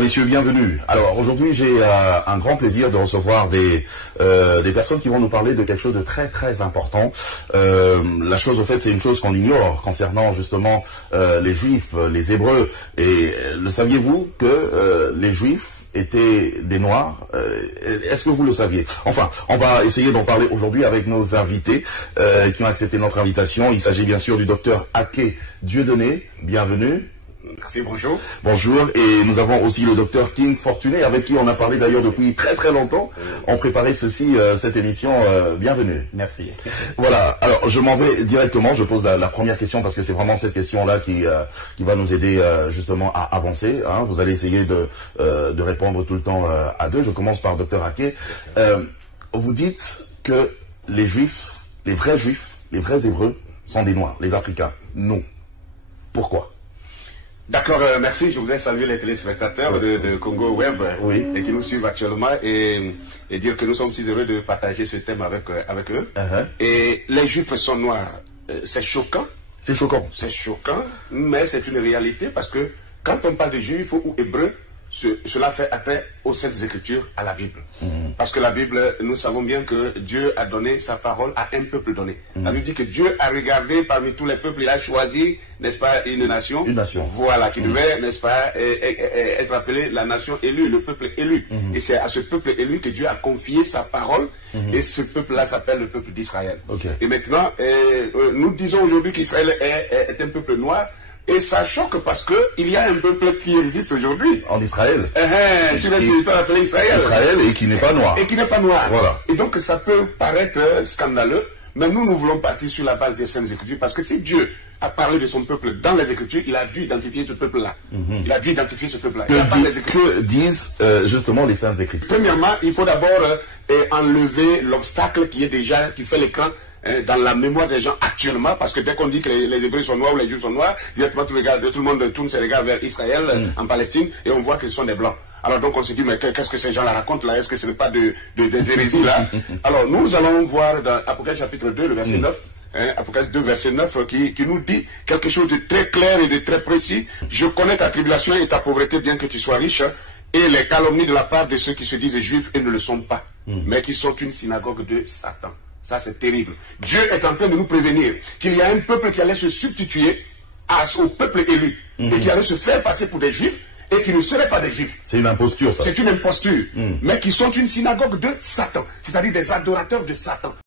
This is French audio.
Messieurs, bienvenue. Alors aujourd'hui j'ai un grand plaisir de recevoir des personnes qui vont nous parler de quelque chose de très très important. La chose au fait c'est une chose qu'on ignore concernant justement les Juifs, les Hébreux. Et le saviez-vous que les Juifs étaient des Noirs? Est-ce que vous le saviez? Enfin, on va essayer d'en parler aujourd'hui avec nos invités qui ont accepté notre invitation. Il s'agit bien sûr du docteur Aké Dieudonné. Bienvenue. Merci, bonjour. Bonjour, et nous avons aussi le docteur King Fortuné, avec qui on a parlé d'ailleurs depuis très très longtemps. On préparait cette émission. Bienvenue. Merci. Voilà, alors je m'en vais directement, je pose la première question parce que c'est vraiment cette question-là qui va nous aider justement à avancer. Hein. Vous allez essayer de répondre tout le temps à deux. Je commence par docteur Aké. Vous dites que les Juifs, les vrais Hébreux, sont des Noirs, les Africains. Non. Pourquoi? D'accord, merci. Je voudrais saluer les téléspectateurs de Congo Web et qui nous suivent actuellement et dire que nous sommes si heureux de partager ce thème avec eux. Et les Juifs sont noirs. C'est choquant. C'est choquant. C'est choquant, mais c'est une réalité parce que quand on parle de Juifs ou Hébreux, cela fait attrait aux Saintes Écritures, à la Bible. Parce que la Bible, nous savons bien que Dieu a donné sa parole à un peuple donné. La Bible dit que Dieu a regardé parmi tous les peuples, il a choisi, n'est-ce pas, une nation. Une nation. Voilà, qui devait, n'est-ce pas, être appelée la nation élue, le peuple élu. Et c'est à ce peuple élu que Dieu a confié sa parole. Et ce peuple-là s'appelle le peuple d'Israël. Et maintenant, nous disons aujourd'hui qu'Israël est un peuple noir. Et ça choque parce que il y a un peuple qui existe aujourd'hui. En Israël. Sur le territoire appelé Israël. Israël et qui n'est pas noir. Et qui n'est pas noir. Voilà. Et donc ça peut paraître scandaleux, mais nous voulons partir sur la base des Saintes Écritures parce que si Dieu a parlé de son peuple dans les Écritures, il a dû identifier ce peuple-là. Il a dû identifier ce peuple-là. Que disent justement les Saintes Écritures? Premièrement, il faut d'abord enlever l'obstacle qui fait l'écran dans la mémoire des gens actuellement, parce que dès qu'on dit que les Hébreux sont noirs ou les Juifs sont noirs, directement tout le monde tourne ses regards vers Israël, en Palestine, et on voit que ce sont des Blancs. Alors donc on se dit, mais qu'est-ce que ces gens-là racontent là? Est-ce que ce n'est pas des hérésies là? Alors nous allons voir dans Apocalypse chapitre 2, le verset 9, Apocalypse 2, verset 9, qui nous dit quelque chose de très clair et de très précis. Je connais ta tribulation et ta pauvreté, bien que tu sois riche, et les calomnies de la part de ceux qui se disent juifs et ne le sont pas, mais qui sont une synagogue de Satan. Ça, c'est terrible. Dieu est en train de nous prévenir qu'il y a un peuple qui allait se substituer au peuple élu et qui allait se faire passer pour des juifs et qui ne seraient pas des juifs. C'est une imposture, ça. C'est une imposture, mais qui sont une synagogue de Satan, c'est-à-dire des adorateurs de Satan.